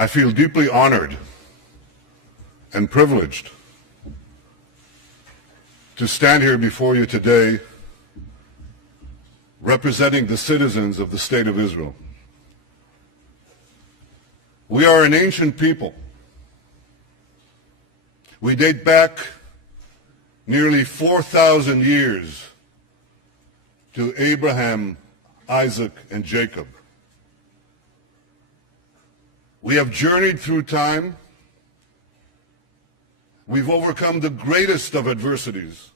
I feel deeply honored and privileged to stand here before you today representing the citizens of the State of Israel. We are an ancient people. We date back nearly 4,000 years to Abraham, Isaac, and Jacob. We have journeyed through time. We've overcome the greatest of adversities.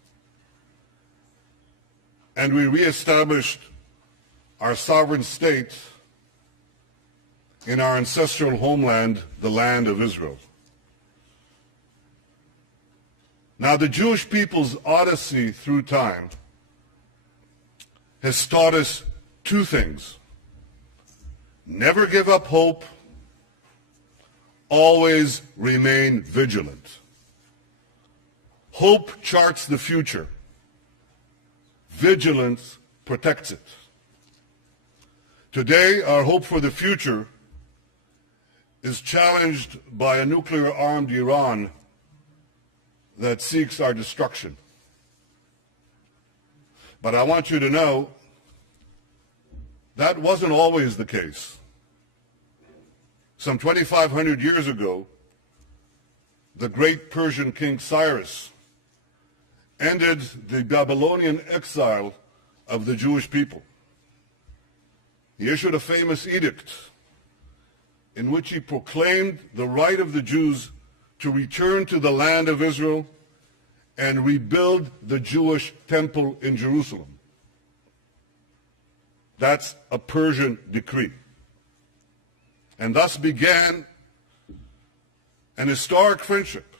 And we reestablished our sovereign state in our ancestral homeland, the land of Israel. Now, the Jewish people's odyssey through time has taught us two things. Never give up hope. Always remain vigilant. Hope charts the future. Vigilance protects it. Today, our hope for the future is challenged by a nuclear-armed Iran that seeks our destruction. But I want you to know that wasn't always the case. Some 2,500 years ago, the great Persian king Cyrus ended the Babylonian exile of the Jewish people. He issued a famous edict in which he proclaimed the right of the Jews to return to the land of Israel and rebuild the Jewish temple in Jerusalem. That's a Persian decree. And thus began an historic friendship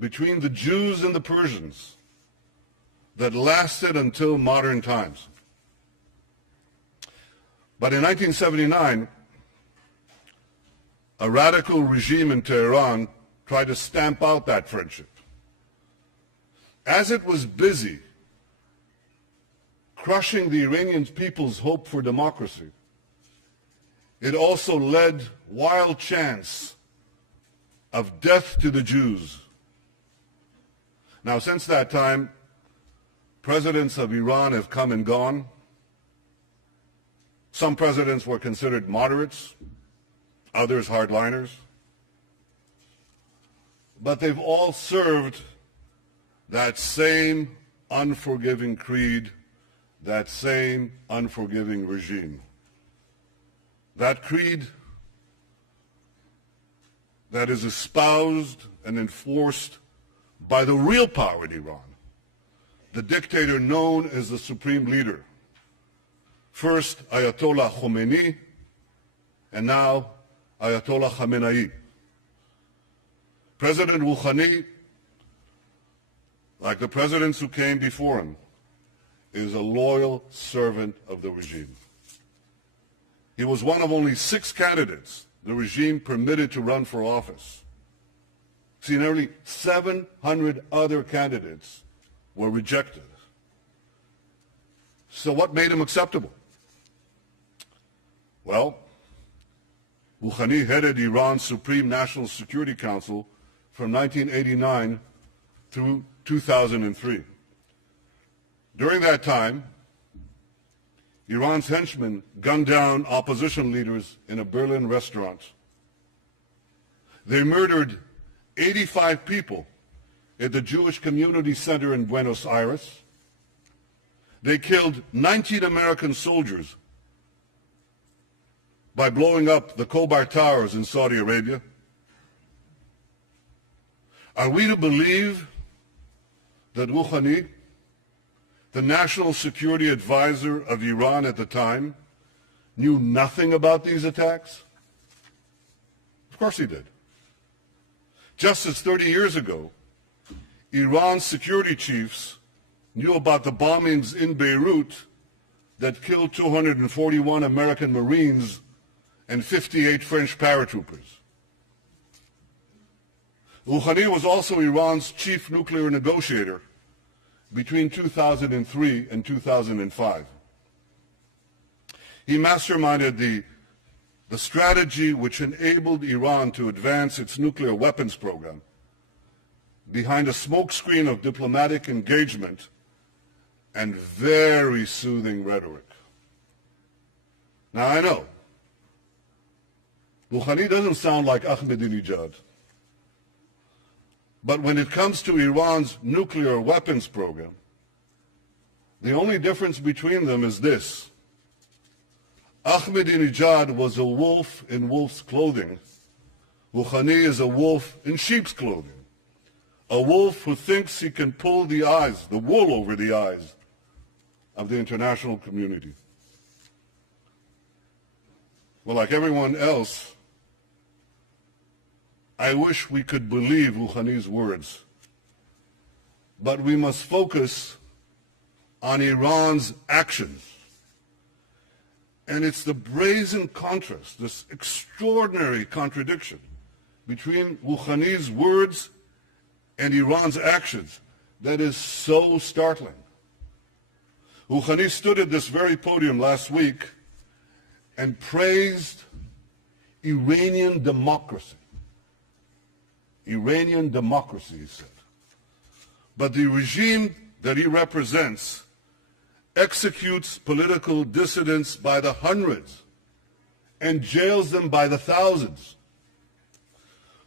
between the Jews and the Persians that lasted until modern times. But in 1979, a radical regime in Tehran tried to stamp out that friendship. As it was busy crushing the Iranian people's hope for democracy, it also led wild chants of death to the Jews. Now, since that time, presidents of Iran have come and gone. Some presidents were considered moderates, others hardliners. But they've all served that same unforgiving creed, that same unforgiving regime. That creed that is espoused and enforced by the real power in Iran, the dictator known as the supreme leader. First Ayatollah Khomeini, and now Ayatollah Khamenei. President Rouhani, like the presidents who came before him, is a loyal servant of the regime. He was one of only 6 candidates the regime permitted to run for office. See, nearly 700 other candidates were rejected. So what made him acceptable? Well, Rouhani headed Iran's Supreme National Security Council from 1989 through 2003. During that time, Iran's henchmen gunned down opposition leaders in a Berlin restaurant. They murdered 85 people at the Jewish Community Center in Buenos Aires. They killed 19 American soldiers by blowing up the Khobar Towers in Saudi Arabia. Are we to believe that Rouhani, the national security advisor of Iran at the time, knew nothing about these attacks? Of course he did. Just as 30 years ago, Iran's security chiefs knew about the bombings in Beirut that killed 241 American Marines and 58 French paratroopers. Rouhani was also Iran's chief nuclear negotiator between 2003 and 2005. He masterminded the the strategy which enabled Iran to advance its nuclear weapons program behind a smokescreen of diplomatic engagement and very soothing rhetoric. Now I know, Rouhani doesn't sound like Ahmadinejad. But when it comes to Iran's nuclear weapons program, the only difference between them is this. Ahmadinejad was a wolf in wolf's clothing. Rouhani is a wolf in sheep's clothing. A wolf who thinks he can pull the wool over the eyes of the international community. Well, like everyone else, I wish we could believe Rouhani's words. But we must focus on Iran's actions. And it's the brazen contrast, this extraordinary contradiction between Rouhani's words and Iran's actions that is so startling. Rouhani stood at this very podium last week and praised Iranian democracy. Iranian democracy, he said. But the regime that he represents executes political dissidents by the hundreds and jails them by the thousands.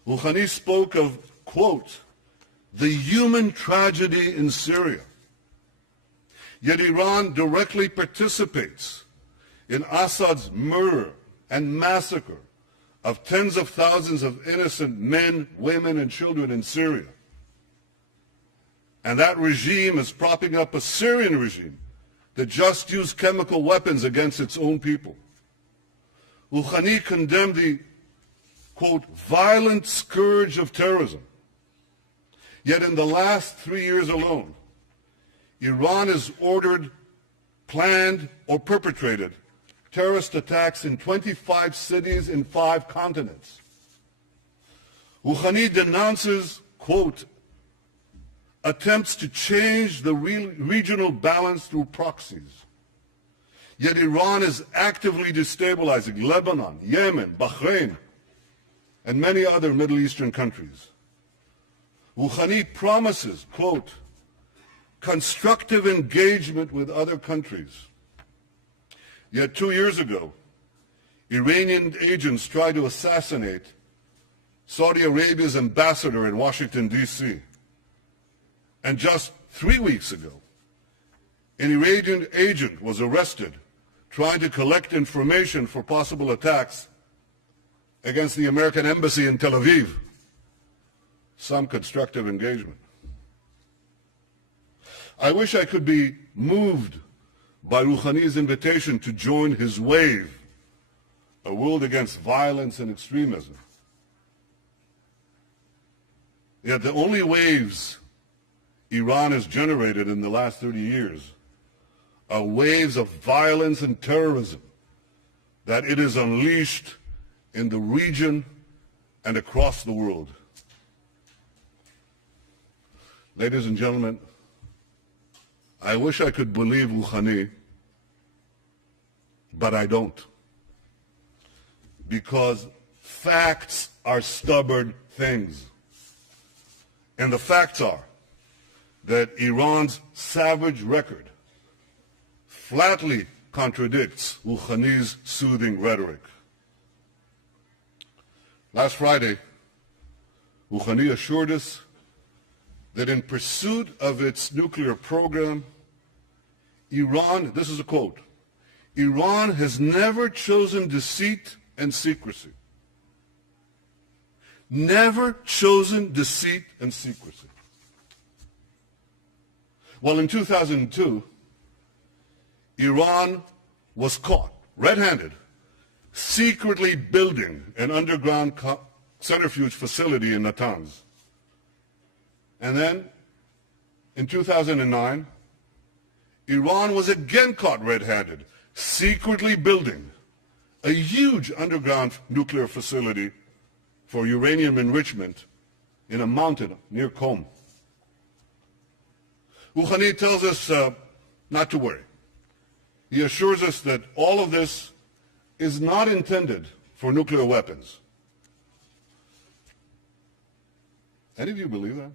Rouhani spoke of, quote, the human tragedy in Syria. Yet Iran directly participates in Assad's murder and massacre of tens of thousands of innocent men, women, and children in Syria. And that regime is propping up a Syrian regime that just used chemical weapons against its own people. Rouhani condemned the, quote, violent scourge of terrorism. Yet in the last 3 years alone, Iran has ordered, planned, or perpetrated terrorist attacks in 25 cities in 5 continents. Rouhani denounces, quote, attempts to change the regional balance through proxies. Yet Iran is actively destabilizing Lebanon, Yemen, Bahrain, and many other Middle Eastern countries. Rouhani promises, quote, constructive engagement with other countries. Yet 2 years ago, Iranian agents tried to assassinate Saudi Arabia's ambassador in Washington, D.C. And just 3 weeks ago, an Iranian agent was arrested trying to collect information for possible attacks against the American embassy in Tel Aviv. Some constructive engagement. I wish I could be moved by Rouhani's invitation to join his wave, a world against violence and extremism. Yet the only waves Iran has generated in the last 30 years are waves of violence and terrorism that it has unleashed in the region and across the world. Ladies and gentlemen, I wish I could believe Rouhani, but I don't. Because facts are stubborn things. And the facts are that Iran's savage record flatly contradicts Rouhani's soothing rhetoric. Last Friday, Rouhani assured us that in pursuit of its nuclear program, Iran, this is a quote, Iran has never chosen deceit and secrecy. Never chosen deceit and secrecy. Well, in 2002, Iran was caught red-handed, secretly building an underground centrifuge facility in Natanz. And then, in 2009, Iran was again caught red-handed, secretly building a huge underground nuclear facility for uranium enrichment in a mountain near Qom. Rouhani tells us not to worry. He assures us that all of this is not intended for nuclear weapons. Any of you believe that?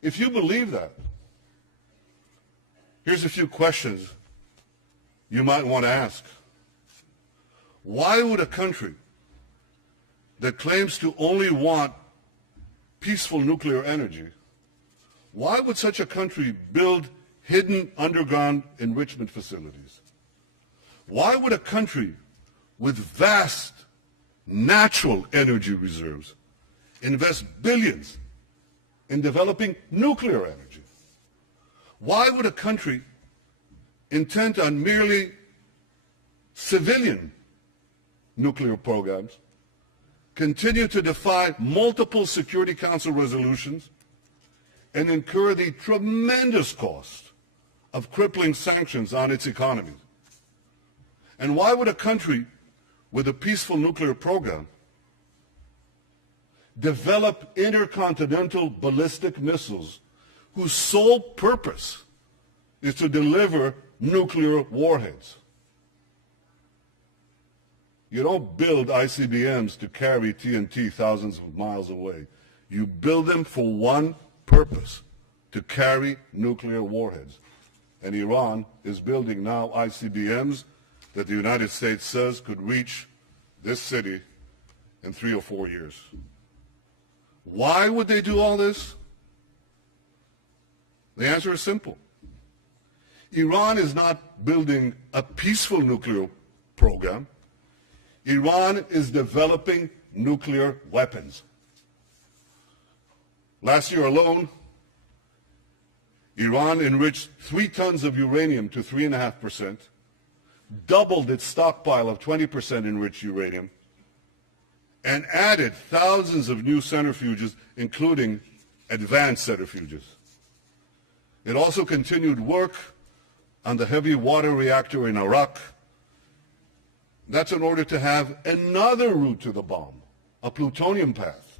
If you believe that, here's a few questions you might want to ask. Why would a country that claims to only want peaceful nuclear energy, why would such a country build hidden underground enrichment facilities? Why would a country with vast natural energy reserves invest billions in developing nuclear energy? Why would a country intent on merely civilian nuclear programs continue to defy multiple Security Council resolutions and incur the tremendous cost of crippling sanctions on its economy? And why would a country with a peaceful nuclear program develop intercontinental ballistic missiles whose sole purpose is to deliver nuclear warheads? You don't build ICBMs to carry TNT thousands of miles away. You build them for one purpose, to carry nuclear warheads. And Iran is building now ICBMs that the United States says could reach this city in 3 or 4 years. Why would they do all this? The answer is simple. Iran is not building a peaceful nuclear program. Iran is developing nuclear weapons. Last year alone, Iran enriched 3 tons of uranium to 3.5%, doubled its stockpile of 20% enriched uranium, and added thousands of new centrifuges, including advanced centrifuges. It also continued work on the heavy water reactor in Arak. That's in order to have another route to the bomb, a plutonium path.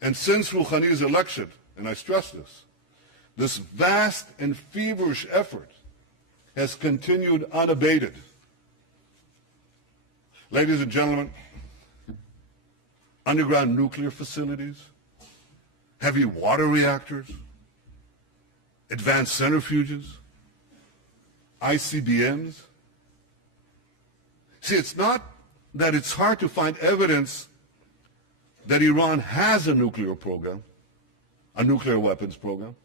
And since Rouhani's election, and I stress this vast and feverish effort has continued unabated. Ladies and gentlemen, underground nuclear facilities, heavy water reactors, advanced centrifuges, ICBMs. See, it's not that it's hard to find evidence that Iran has a nuclear program, a nuclear weapons program.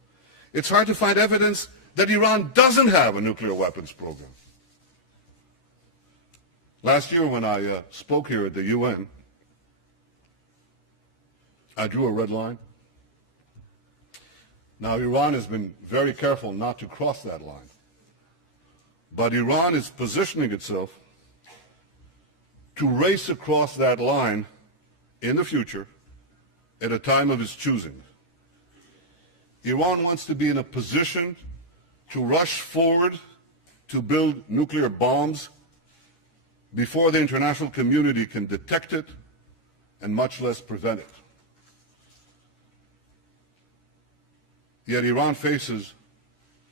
It's hard to find evidence that Iran doesn't have a nuclear weapons program. Last year when I spoke here at the UN, I drew a red line. Now, Iran has been very careful not to cross that line. But Iran is positioning itself to race across that line in the future at a time of its choosing. Iran wants to be in a position to rush forward to build nuclear bombs before the international community can detect it and much less prevent it. Yet Iran faces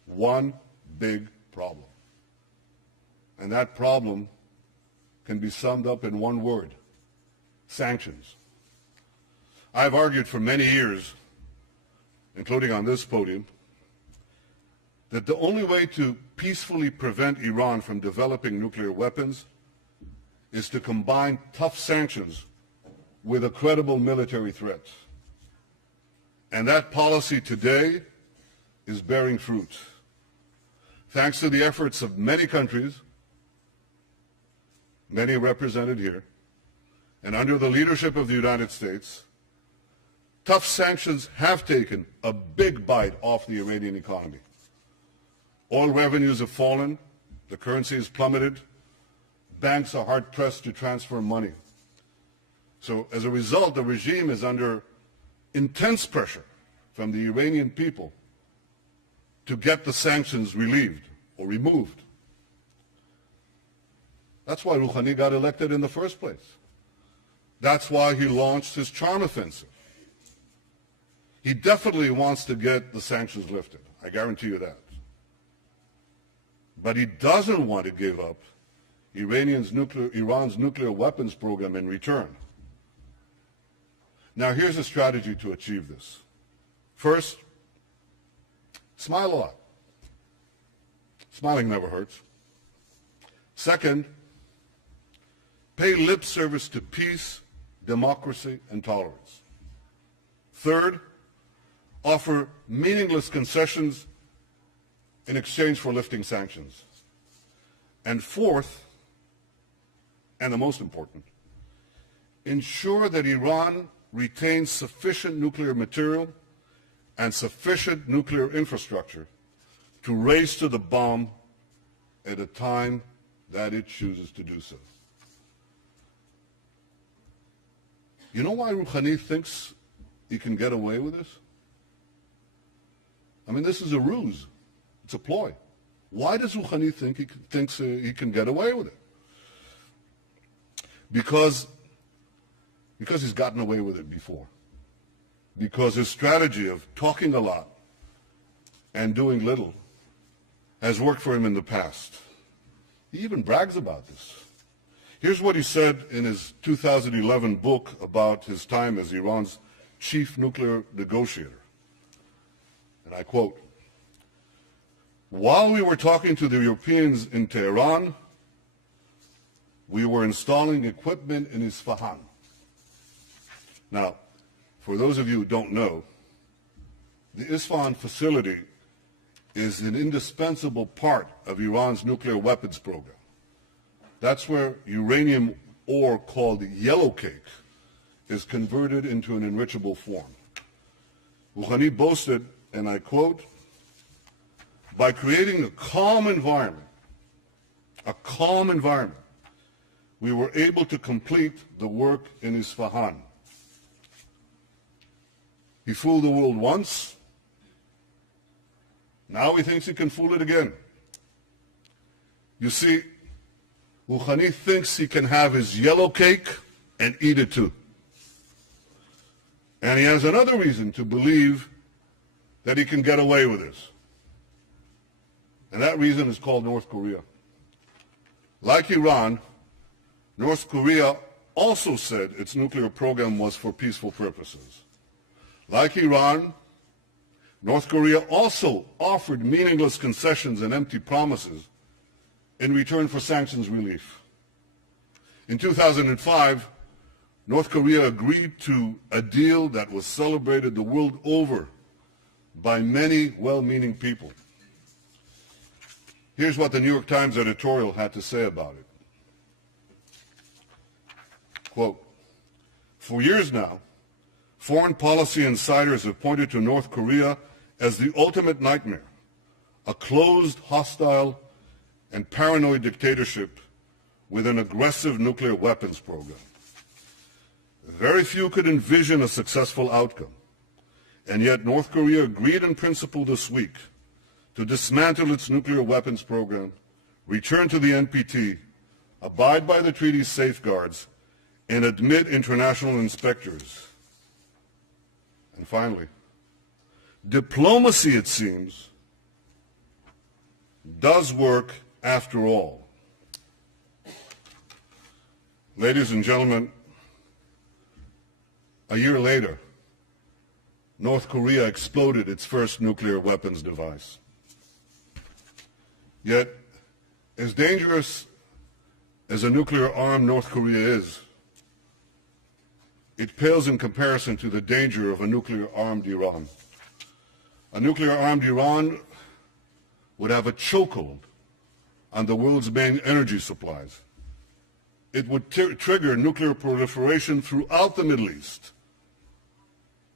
one big problem. And that problem can be summed up in one word: sanctions. I've argued for many years, including on this podium, that the only way to peacefully prevent Iran from developing nuclear weapons is to combine tough sanctions with a credible military threat. And that policy today is bearing fruit. Thanks to the efforts of many countries, many represented here, and under the leadership of the United States, tough sanctions have taken a big bite off the Iranian economy. Oil revenues have fallen, the currency has plummeted, banks are hard-pressed to transfer money. So as a result, the regime is under intense pressure from the Iranian people to get the sanctions relieved or removed. That's why Rouhani got elected in the first place. That's why he launched his charm offensive. He definitely wants to get the sanctions lifted. I guarantee you that. But he doesn't want to give up Iran's nuclear weapons program in return. Now, here's a strategy to achieve this. First, smile a lot. Smiling never hurts. Second, pay lip service to peace, democracy, and tolerance. Third, offer meaningless concessions in exchange for lifting sanctions. And fourth, and the most important, ensure that Iran retains sufficient nuclear material and sufficient nuclear infrastructure to race to the bomb at a time that it chooses to do so. You know why Rouhani thinks he can get away with this? I mean, this is a ruse. It's a ploy. Why does Rouhani think he can get away with it? Because he's gotten away with it before. Because his strategy of talking a lot and doing little has worked for him in the past. He even brags about this. Here's what he said in his 2011 book about his time as Iran's chief nuclear negotiator. And I quote, "While we were talking to the Europeans in Tehran, we were installing equipment in Isfahan." Now, for those of you who don't know, the Isfahan facility is an indispensable part of Iran's nuclear weapons program. That's where uranium ore called yellow cake is converted into an enrichable form. Rouhani boasted, and I quote, "By creating a calm environment, we were able to complete the work in Isfahan." He fooled the world once. Now he thinks he can fool it again. You see, Rouhani thinks he can have his yellow cake and eat it too. And he has another reason to believe that he can get away with this. And that reason is called North Korea. Like Iran, North Korea also said its nuclear program was for peaceful purposes. Like Iran, North Korea also offered meaningless concessions and empty promises in return for sanctions relief. In 2005, North Korea agreed to a deal that was celebrated the world over by many well-meaning people. Here's what the New York Times editorial had to say about it. Quote, "For years now, foreign policy insiders have pointed to North Korea as the ultimate nightmare, a closed, hostile, and paranoid dictatorship with an aggressive nuclear weapons program. Very few could envision a successful outcome, and yet North Korea agreed in principle this week to dismantle its nuclear weapons program, return to the NPT, abide by the treaty's safeguards, and admit international inspectors. And finally, diplomacy, it seems, does work after all." Ladies and gentlemen, a year later, North Korea exploded its first nuclear weapons device. Yet, as dangerous as a nuclear-armed North Korea is, it pales in comparison to the danger of a nuclear-armed Iran. A nuclear-armed Iran would have a chokehold on the world's main energy supplies. It would trigger nuclear proliferation throughout the Middle East,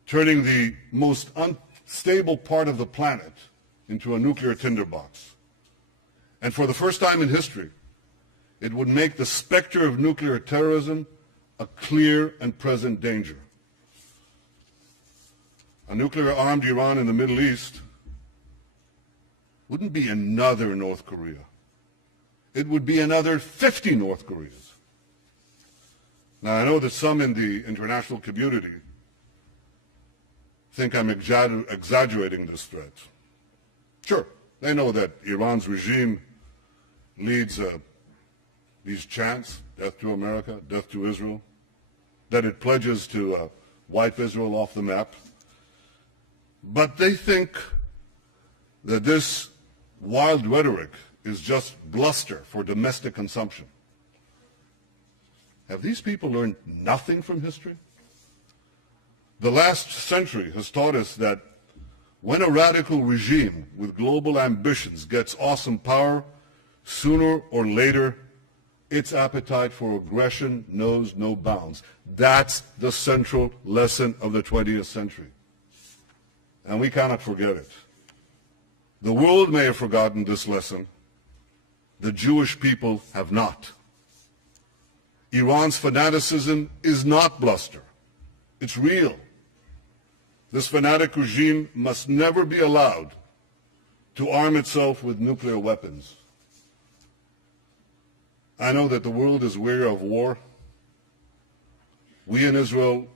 turning the most unstable part of the planet into a nuclear tinderbox. And for the first time in history, it would make the specter of nuclear terrorism a clear and present danger. A nuclear-armed Iran in the Middle East wouldn't be another North Korea. It would be another 50 North Koreas. Now, I know that some in the international community think I'm exaggerating this threat. Sure, they know that Iran's regime leads a these chants, death to America, death to Israel, that it pledges to wipe Israel off the map. But they think that this wild rhetoric is just bluster for domestic consumption. Have these people learned nothing from history? The last century has taught us that when a radical regime with global ambitions gets awesome power, sooner or later, its appetite for aggression knows no bounds. That's the central lesson of the 20th century. And we cannot forget it. The world may have forgotten this lesson. The Jewish people have not. Iran's fanaticism is not bluster. It's real. This fanatic regime must never be allowed to arm itself with nuclear weapons. I know that the world is weary of war. We in Israel,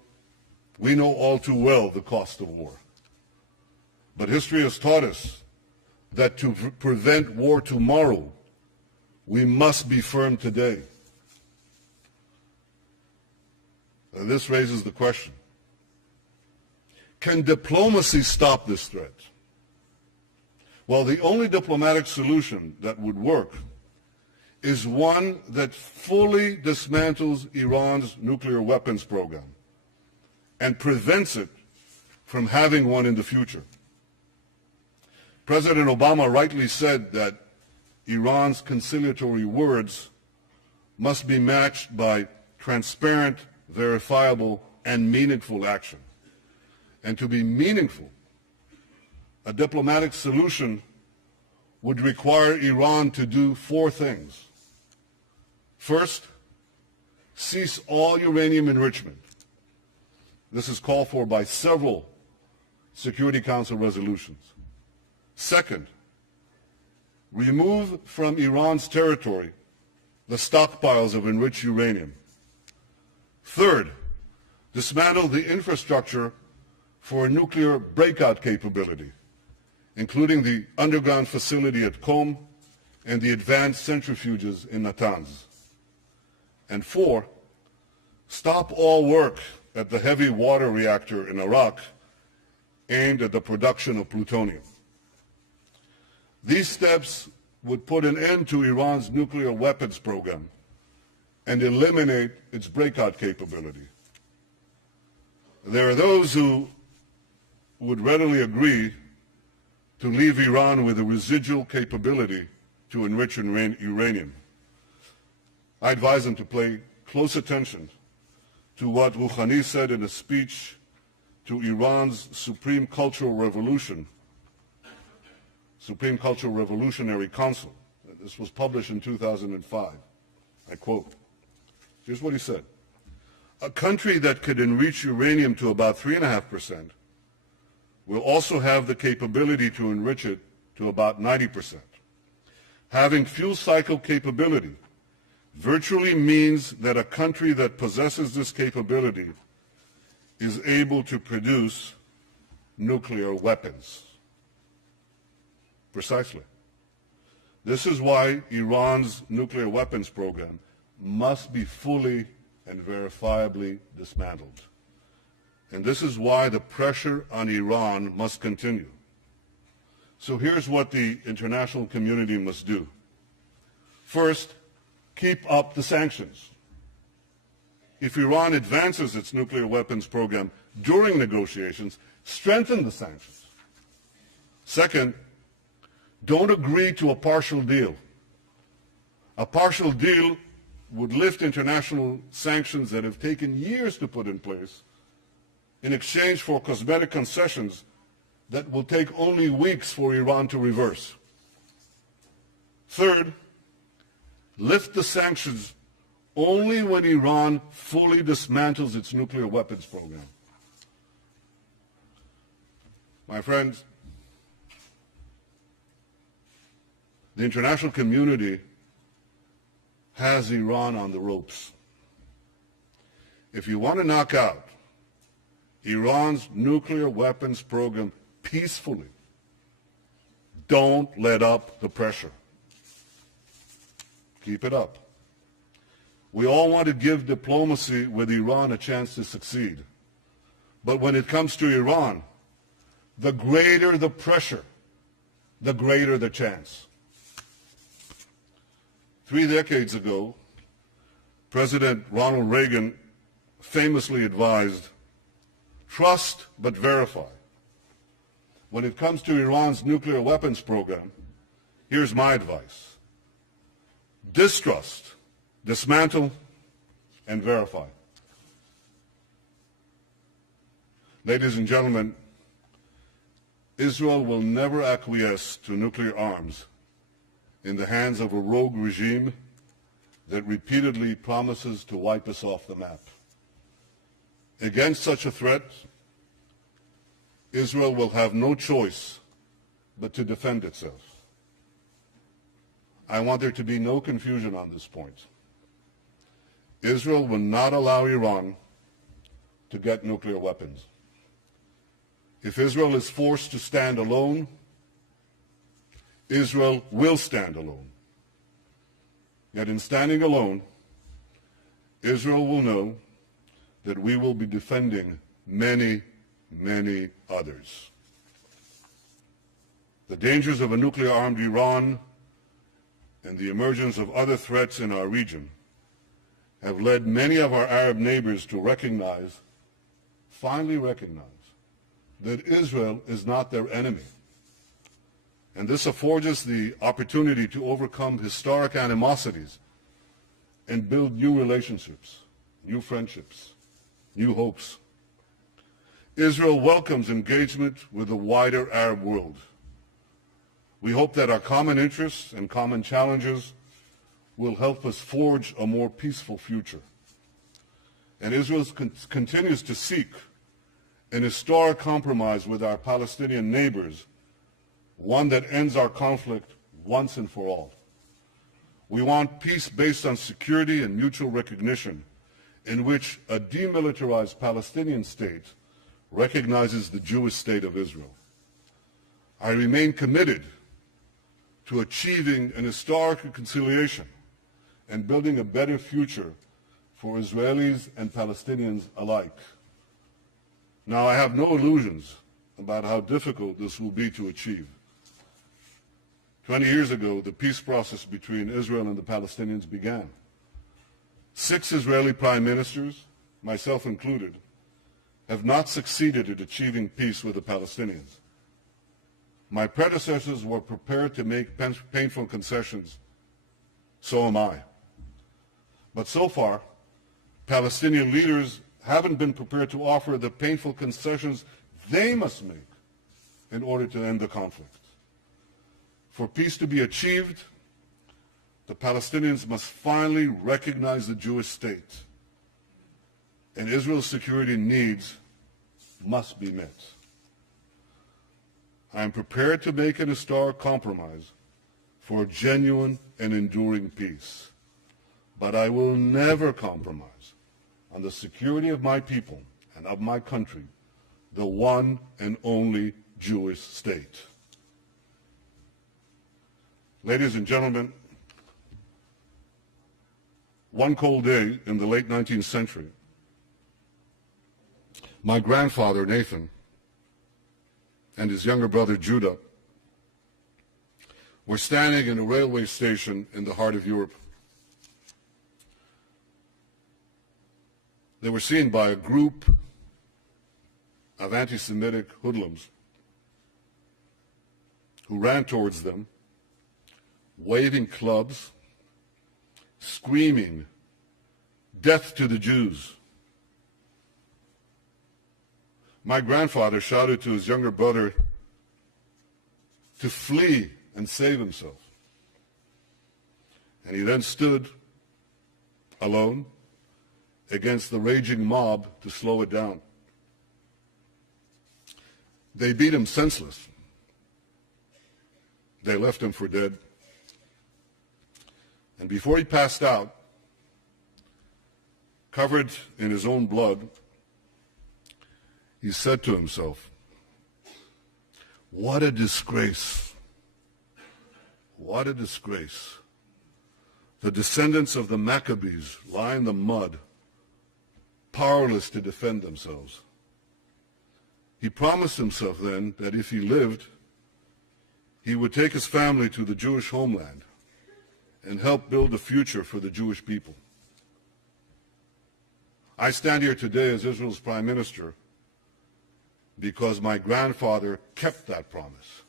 we know all too well the cost of war. But history has taught us that to prevent war tomorrow, we must be firm today. And this raises the question, can diplomacy stop this threat? Well, the only diplomatic solution that would work is one that fully dismantles Iran's nuclear weapons program and prevents it from having one in the future. President Obama rightly said that Iran's conciliatory words must be matched by transparent, verifiable, and meaningful action. And to be meaningful, a diplomatic solution would require Iran to do four things. First, cease all uranium enrichment. This is called for by several Security Council resolutions. Second, remove from Iran's territory the stockpiles of enriched uranium. Third, dismantle the infrastructure for a nuclear breakout capability, including the underground facility at Qom and the advanced centrifuges in Natanz. And four, stop all work at the heavy water reactor in Iraq aimed at the production of plutonium. These steps would put an end to Iran's nuclear weapons program and eliminate its breakout capability. There are those who would readily agree to leave Iran with a residual capability to enrich uranium. I advise them to pay close attention to what Rouhani said in a speech to Iran's Supreme Cultural Revolutionary Council. This was published in 2005. I quote, here's what he said. A country that could enrich uranium to about 3.5% will also have the capability to enrich it to about 90%. Having fuel cycle capability virtually means that a country that possesses this capability is able to produce nuclear weapons. Precisely. This is why Iran's nuclear weapons program must be fully and verifiably dismantled. And this is why the pressure on Iran must continue. So here's what the international community must do. First, keep up the sanctions. If Iran advances its nuclear weapons program during negotiations, strengthen the sanctions. Second, don't agree to a partial deal. A partial deal would lift international sanctions that have taken years to put in place in exchange for cosmetic concessions that will take only weeks for Iran to reverse. Third, lift the sanctions only when Iran fully dismantles its nuclear weapons program. My friends, the international community has Iran on the ropes. If you want to knock out Iran's nuclear weapons program peacefully, don't let up the pressure. Keep it up. We all want to give diplomacy with Iran a chance to succeed. But when it comes to Iran, the greater the pressure, the greater the chance. 3 decades ago, President Ronald Reagan famously advised, trust but verify. When it comes to Iran's nuclear weapons program, here's my advice. Distrust, dismantle, and verify. Ladies and gentlemen, Israel will never acquiesce to nuclear arms in the hands of a rogue regime that repeatedly promises to wipe us off the map. Against such a threat, Israel will have no choice but to defend itself. I want there to be no confusion on this point. Israel will not allow Iran to get nuclear weapons. If Israel is forced to stand alone, Israel will stand alone. Yet in standing alone, Israel will know that we will be defending many, many others. The dangers of a nuclear-armed Iran and the emergence of other threats in our region have led many of our Arab neighbors to recognize, finally recognize, that Israel is not their enemy. And this affords us the opportunity to overcome historic animosities and build new relationships, new friendships, new hopes. Israel welcomes engagement with the wider Arab world. We hope that our common interests and common challenges will help us forge a more peaceful future. And Israel continues to seek an historic compromise with our Palestinian neighbors, one that ends our conflict once and for all. We want peace based on security and mutual recognition, in which a demilitarized Palestinian state recognizes the Jewish state of Israel. I remain committed to achieving an historic reconciliation and building a better future for Israelis and Palestinians alike. Now, I have no illusions about how difficult this will be to achieve. 20 years ago, the peace process between Israel and the Palestinians began. 6 Israeli prime ministers, myself included, have not succeeded at achieving peace with the Palestinians. My predecessors were prepared to make painful concessions. So am I. But so far, Palestinian leaders haven't been prepared to offer the painful concessions they must make in order to end the conflict. For peace to be achieved, the Palestinians must finally recognize the Jewish state, and Israel's security needs must be met. I am prepared to make an historic compromise for a genuine and enduring peace, but I will never compromise on the security of my people and of my country, the one and only Jewish state. Ladies and gentlemen, one cold day in the late 19th century, my grandfather, Nathan, and his younger brother, Judah, were standing in a railway station in the heart of Europe. They were seen by a group of anti-Semitic hoodlums who ran towards them, waving clubs, screaming, "Death to the Jews." My grandfather shouted to his younger brother to flee and save himself. And he then stood alone against the raging mob to slow it down. They beat him senseless. They left him for dead. And before he passed out, covered in his own blood, he said to himself, "What a disgrace. What a disgrace the descendants of the Maccabees lie in the mud, powerless to defend themselves. He promised himself then that if he lived, he would take his family to the Jewish homeland and help build a future for the Jewish people. I stand here today as Israel's Prime Minister because my grandfather kept that promise.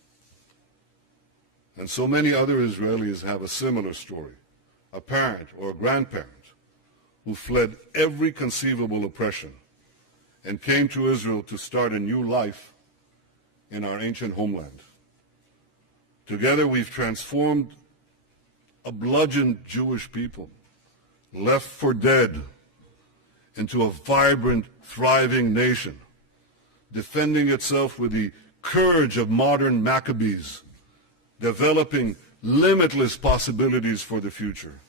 And so many other Israelis have a similar story, a parent or a grandparent who fled every conceivable oppression and came to Israel to start a new life in our ancient homeland. Together we've transformed a bludgeoned Jewish people, left for dead, into a vibrant, thriving nation, defending itself with the courage of modern Maccabees, developing limitless possibilities for the future.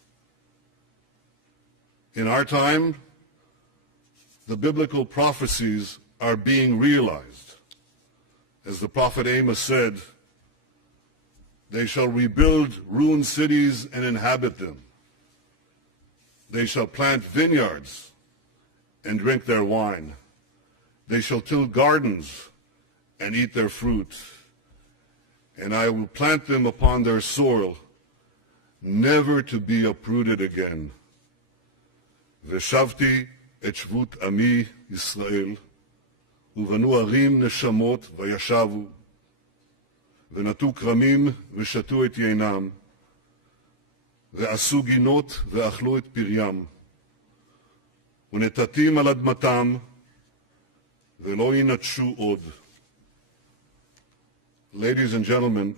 In our time, the biblical prophecies are being realized. As the prophet Amos said, they shall rebuild ruined cities and inhabit them. They shall plant vineyards and drink their wine. They shall till gardens and eat their fruit. And I will plant them upon their soil, never to be uprooted again. ושבתי את שבות עמי ישראל, ובנו ערים נשמות וישבו, ונטו כרמים ושתו את יינם, ועשו גינות ואכלו את פריים, ונטטים על אדמתם, ולא ינטשו עוד. Ladies and gentlemen,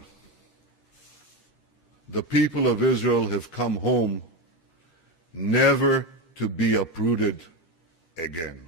the people of Israel have come home never to be uprooted again.